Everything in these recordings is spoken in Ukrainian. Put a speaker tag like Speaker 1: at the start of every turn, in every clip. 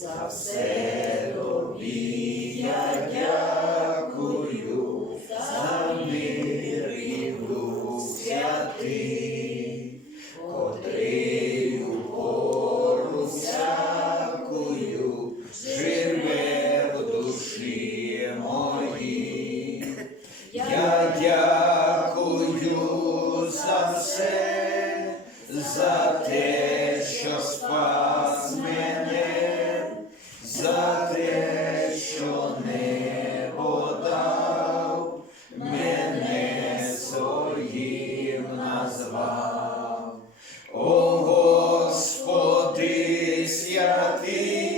Speaker 1: За все тобі я дякую, те, що небо мене своїм назвав. О Господи святий,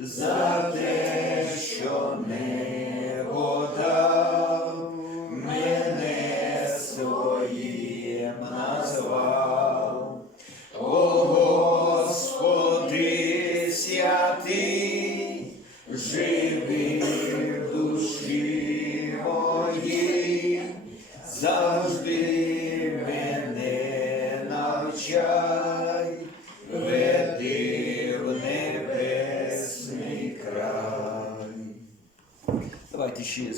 Speaker 1: за те, що небо дав, мене своїм назвав. О Господи святий, живи душі моїй, завжди мене навчай, kişi